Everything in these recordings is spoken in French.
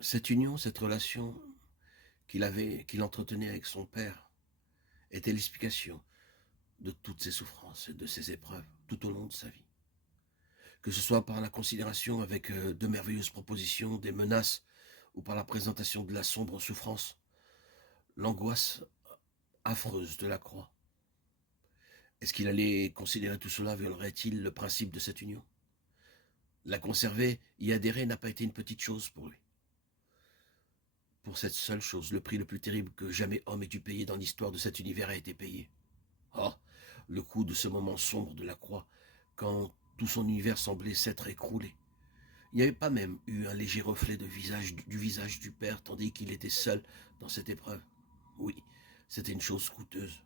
Cette union, cette relation qu'il entretenait avec son père, était l'explication de toutes ses souffrances et de ses épreuves tout au long de sa vie. Que ce soit par la considération avec de merveilleuses propositions, des menaces, ou par la présentation de la sombre souffrance, l'angoisse affreuse de la croix. Est-ce qu'il allait considérer tout cela violerait-il le principe de cette union? La conserver, y adhérer n'a pas été une petite chose pour lui. Pour cette seule chose, le prix le plus terrible que jamais homme ait dû payer dans l'histoire de cet univers a été payé. Oh, le coup de ce moment sombre de la croix, quand tout son univers semblait s'être écroulé. Il n'y avait pas même eu un léger reflet du visage du Père, tandis qu'il était seul dans cette épreuve. Oui, c'était une chose coûteuse.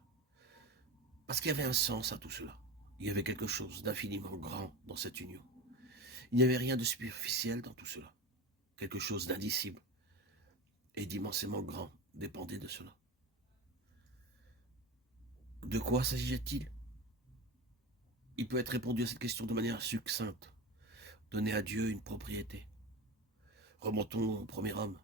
Parce qu'il y avait un sens à tout cela. Il y avait quelque chose d'infiniment grand dans cette union. Il n'y avait rien de superficiel dans tout cela. Quelque chose d'indicible et d'immensément grand dépendait de cela. De quoi s'agissait-il? Il peut être répondu à cette question de manière succincte. Donner à Dieu une propriété. Remontons au premier homme.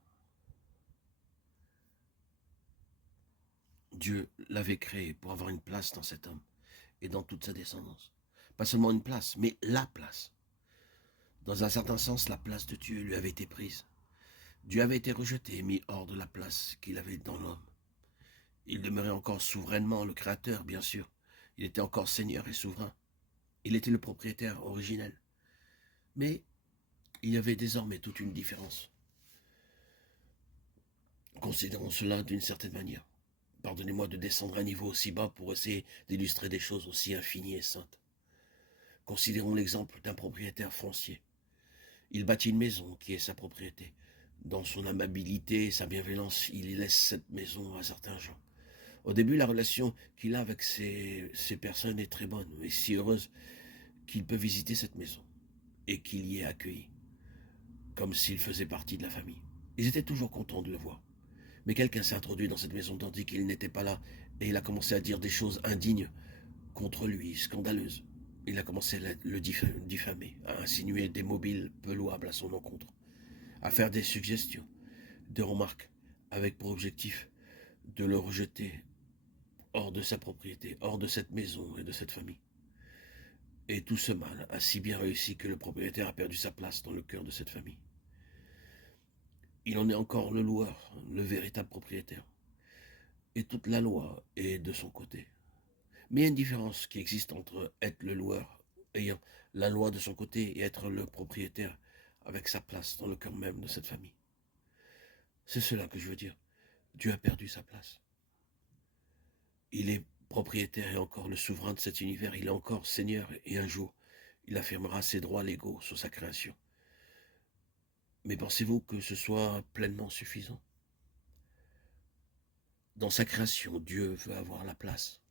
Dieu l'avait créé pour avoir une place dans cet homme et dans toute sa descendance. Pas seulement une place, mais la place. Dans un certain sens, la place de Dieu lui avait été prise. Dieu avait été rejeté et mis hors de la place qu'il avait dans l'homme. Il demeurait encore souverainement le Créateur, bien sûr. Il était encore Seigneur et souverain. Il était le propriétaire originel. Mais il y avait désormais toute une différence. Considérons cela d'une certaine manière. Pardonnez-moi de descendre à un niveau aussi bas pour essayer d'illustrer des choses aussi infinies et saintes. Considérons l'exemple d'un propriétaire foncier. Il bâtit une maison qui est sa propriété. Dans son amabilité et sa bienveillance, il laisse cette maison à certains gens. Au début, la relation qu'il a avec ces personnes est très bonne et si heureuse qu'il peut visiter cette maison et qu'il y est accueilli, comme s'il faisait partie de la famille. Ils étaient toujours contents de le voir. Mais quelqu'un s'est introduit dans cette maison tandis qu'il n'était pas là et il a commencé à dire des choses indignes contre lui, scandaleuses. Il a commencé à le diffamer, à insinuer des mobiles peu louables à son encontre, à faire des suggestions, des remarques, avec pour objectif de le rejeter hors de sa propriété, hors de cette maison et de cette famille. Et tout ce mal a si bien réussi que le propriétaire a perdu sa place dans le cœur de cette famille. Il en est encore le loueur, le véritable propriétaire. Et toute la loi est de son côté. Mais il y a une différence qui existe entre être le loueur, ayant la loi de son côté, et être le propriétaire avec sa place dans le cœur même de cette famille. C'est cela que je veux dire. Dieu a perdu sa place. Il est propriétaire et encore le souverain de cet univers. Il est encore Seigneur et un jour, il affirmera ses droits légaux sur sa création. Mais pensez-vous que ce soit pleinement suffisant? Dans sa création, Dieu veut avoir la place.